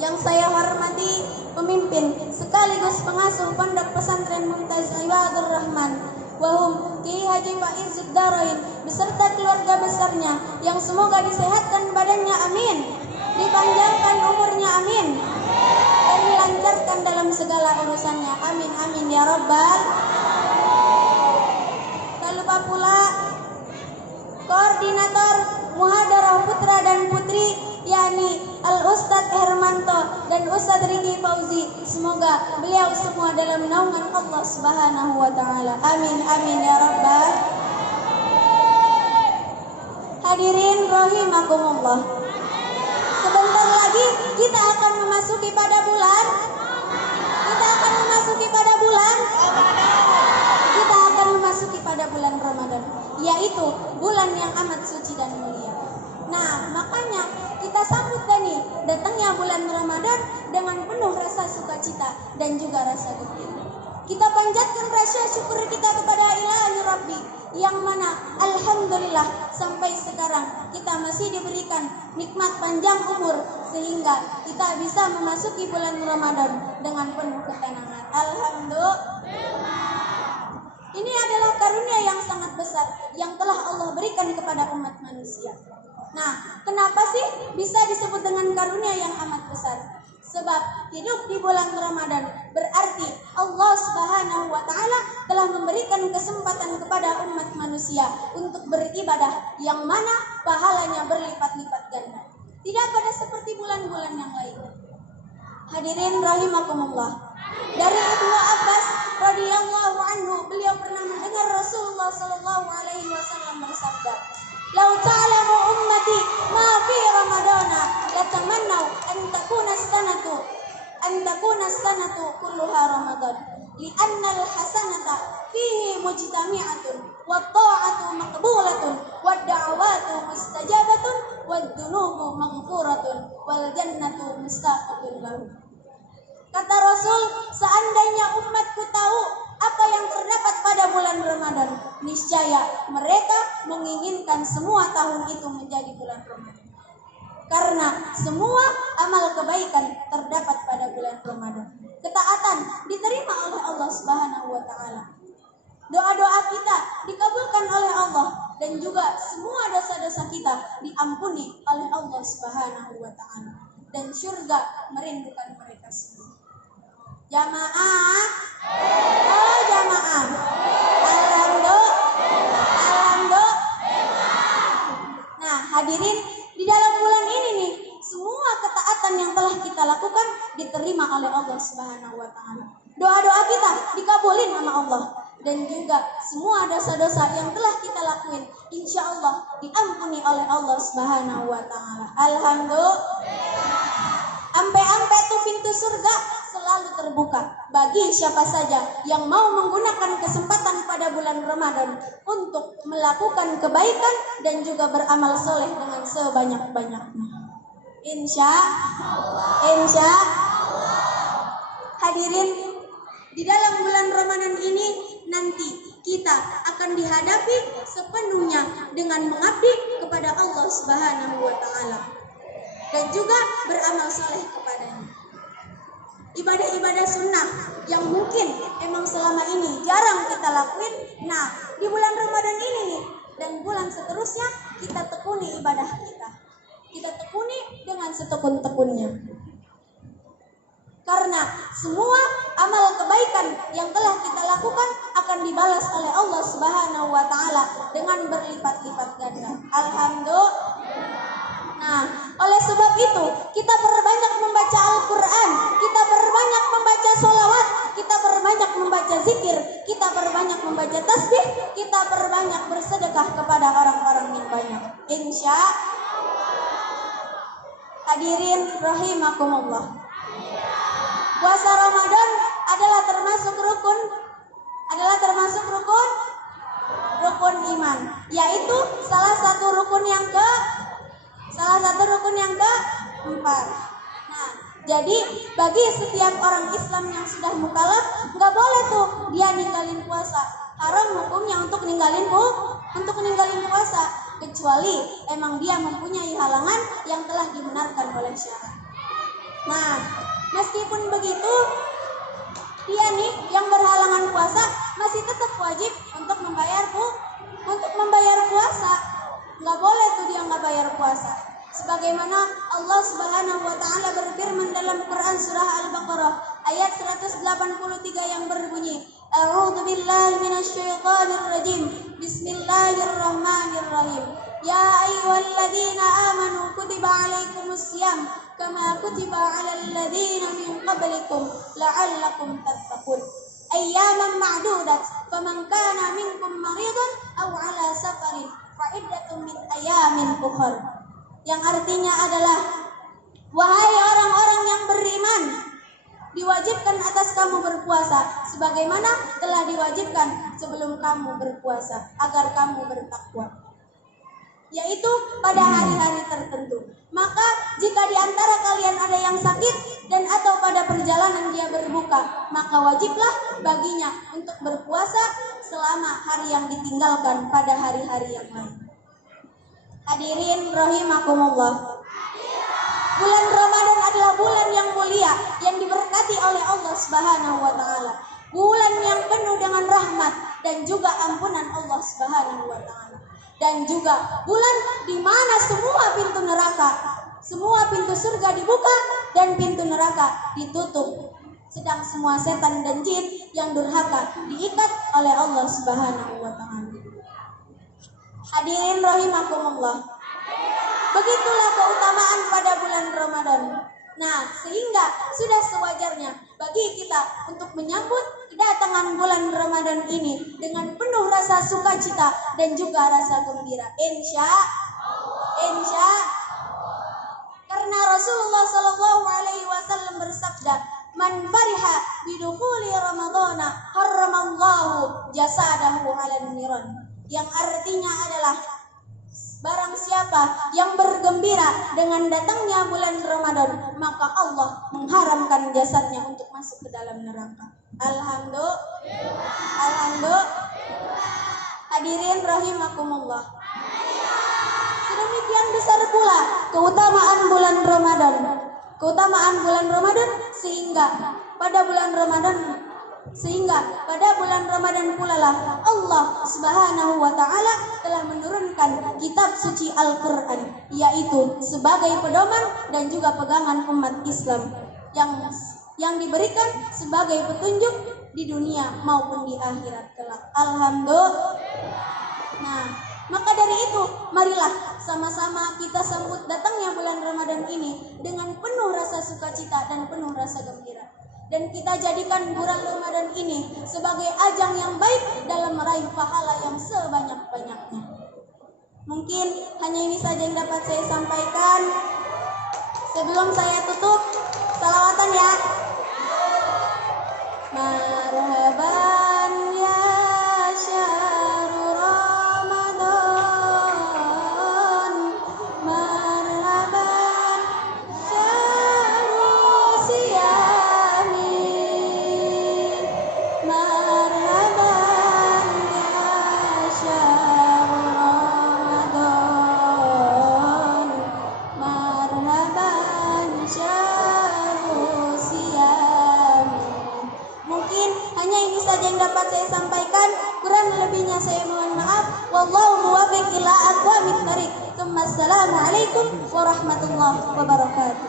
yang saya hormati pemimpin sekaligus pengasuh Pondok Pesantren Mumtaz Ibadur Rahman wahum Kiai Haji Faiz Darain beserta keluarga besarnya yang semoga disehatkan badannya amin, dipanjangkan umurnya amin, dan dilancarkan dalam segala urusannya amin amin ya rabbal. Tak lupa pula koordinator muhadarah putra dan putri yakni Al-Ustadz Hermanto dan Ustadz Riki Fauzi. Semoga beliau semua dalam naungan Allah Subhanahu wa taala. Amin amin ya rabbal. Hadirin rahimakumullah. Sebentar lagi kita akan memasuki pada bulan. Kita akan memasuki pada bulan. Kita akan memasuki pada bulan Ramadan, yaitu bulan yang amat suci dan mulia. Nah, makanya kita sambut nih datangnya bulan Ramadan dengan penuh rasa sukacita dan juga rasa gembira. Kita panjatkan rasa syukur kita kepada Ilahi Rabbi yang mana alhamdulillah sampai sekarang kita masih diberikan nikmat panjang umur sehingga kita bisa memasuki bulan Ramadan dengan penuh ketenangan. Alhamdulillah. Ini adalah karunia yang sangat besar yang telah Allah berikan kepada umat manusia. Nah, kenapa sih bisa disebut dengan karunia yang amat besar? Sebab hidup di bulan Ramadan berarti Allah Subhanahu wa taala telah memberikan kesempatan kepada umat manusia untuk beribadah yang mana pahalanya berlipat-lipat ganda. Tidak pada seperti bulan-bulan yang lain. Hadirin rahimakumullah. Dari Ibnu Abbas radhiyallahu anhu, beliau pernah mendengar Rasulullah sallallahu alaihi wasallam bersabda, "Lau ta'lamu ummati ma fi ramadana latamannau an takuna as-sanatu kulluha ramadan li'anna al-hasanata fihi mujtami'atun wat ta'atu maqbulatun wad da'awatu mustajabatun wad dunubu maghfuratun wal jannatu mustaqatun lahu." Kata Rasul, seandainya umatku tahu apa yang terdapat pada bulan Ramadan, niscaya mereka menginginkan semua tahun itu menjadi bulan Ramadan. Karena semua amal kebaikan terdapat pada bulan Ramadan. Ketaatan diterima oleh Allah Subhanahu wa taala. Doa-doa kita dikabulkan oleh Allah dan juga semua dosa-dosa kita diampuni oleh Allah Subhanahu wa taala dan surga merindukan mereka semua. Jamaah, oh jamaah, alhamdulillah. Nah hadirin, di dalam bulan ini nih, semua ketaatan yang telah kita lakukan diterima oleh Allah Subhanahu wa taala. Doa-doa kita dikabulin sama Allah dan juga semua dosa-dosa yang telah kita lakuin insya Allah diampuni oleh Allah Subhanahu wa taala. Alhamdulillah. Ampe-ampe tuh pintu surga selalu terbuka bagi siapa saja yang mau menggunakan kesempatan pada bulan Ramadan untuk melakukan kebaikan dan juga beramal soleh dengan sebanyak-banyaknya. Insya Allah. Hadirin, di dalam bulan Ramadan ini nanti kita akan dihadapi sepenuhnya dengan mengabdi kepada Allah Subhanahu wa taala dan juga beramal soleh kepadanya. Ibadah-ibadah sunnah yang mungkin emang selama ini jarang kita lakuin. Nah, di bulan Ramadan ini nih dan bulan seterusnya kita tekuni ibadah kita. Kita tekuni dengan setekun-tekunnya. Karena semua amal kebaikan yang telah kita lakukan akan dibalas oleh Allah Subhanahu wa taala dengan berlipat-lipat ganda. Alhamdulillah. Nah, oleh sebab itu kita perbanyak membaca Al-Quran, kita perbanyak membaca sholawat, kita perbanyak membaca zikir, kita perbanyak membaca tasbih, kita perbanyak bersedekah kepada orang-orang yang banyak. Insya hadirin rahimakumullah. Puasa Ramadan adalah termasuk rukun iman, yaitu salah satu rukun yang keempat. Nah, jadi bagi setiap orang Islam yang sudah mukallaf nggak boleh tuh dia ninggalin puasa. Haram hukumnya untuk ninggalin puasa kecuali emang dia mempunyai halangan yang telah dibenarkan oleh syariat. Nah, meskipun begitu, dia nih yang berhalangan puasa masih tetap wajib untuk membayar puasa. Nggak boleh tuh dia nggak bayar puasa. Sebagaimana Allah Subhanahu wa taala berfirman dalam Quran surah Al-Baqarah ayat 183 yang berbunyi, A'udzu billahi minasyaitonir rajim. Bismillahirrahmanirrahim. Ya ayyuhalladzina amanu kutiba 'alaikumusiyam kama kutiba 'alal ladzina min qablikum la'allakum tattaqun. Ayyaman ma'dudat faman kana minkum maridun aw 'ala safarin fa'iddatun min ayyamin ukhra. Yang artinya adalah, wahai orang-orang yang beriman, diwajibkan atas kamu berpuasa sebagaimana telah diwajibkan sebelum kamu berpuasa agar kamu bertakwa, yaitu pada hari-hari tertentu. Maka jika di antara kalian ada yang sakit dan atau pada perjalanan dia berbuka, maka wajiblah baginya untuk berpuasa selama hari yang ditinggalkan pada hari-hari yang lain. Hadirin rahimakumullah. Bulan Ramadan adalah bulan yang mulia yang diberkati oleh Allah Subhanahu wa taala. Bulan yang penuh dengan rahmat dan juga ampunan Allah Subhanahu wa taala. Dan juga bulan di mana semua pintu neraka, semua pintu surga dibuka dan pintu neraka ditutup. Sedang semua setan dan jin yang durhaka diikat oleh Allah Subhanahu wa taala. Hadirin rahimakumullah. Begitulah keutamaan pada bulan Ramadan. Nah, sehingga sudah sewajarnya bagi kita untuk menyambut kedatangan bulan Ramadan ini dengan penuh rasa sukacita dan juga rasa gembira. Insya karena Rasulullah Shallallahu Alaihi Wasallam bersabda, "Man fariha bidukhuli Ramadana harramallahu jasadahu 'alan niran." Yang artinya adalah, barang siapa yang bergembira dengan datangnya bulan Ramadan, maka Allah mengharamkan jasadnya untuk masuk ke dalam neraka. Alhamdulillah. Hadirin rahimakumullah. Sedemikian besar pula keutamaan bulan Ramadan. Keutamaan bulan Ramadan sehingga pada bulan Ramadan pula lah Allah Subhanahu wa taala telah menurunkan kitab suci Al-Qur'an, yaitu sebagai pedoman dan juga pegangan umat Islam yang diberikan sebagai petunjuk di dunia maupun di akhirat kelak. Alhamdulillah. Nah, maka dari itu, marilah sama-sama kita sambut datangnya bulan Ramadan ini dengan penuh rasa sukacita dan penuh rasa gembira. Dan kita jadikan bulan Ramadan ini sebagai ajang yang baik dalam meraih pahala yang sebanyak-banyaknya. Mungkin hanya ini saja yang dapat saya sampaikan. Sebelum saya tutup, salawatan ya. Marhaban ya syahrul Ramadan, marhaban syahrul siyami, marhaban ya syahrul Ramadan, marhaban syahrul siyami. Mungkin hanya ini saja yang dapat saya sampaikan. Kurang lebihnya saya mohon maaf. Wallahu muwaffiq ila aqwamit thariq. Assalamualaikum warahmatullahi wabarakatuh.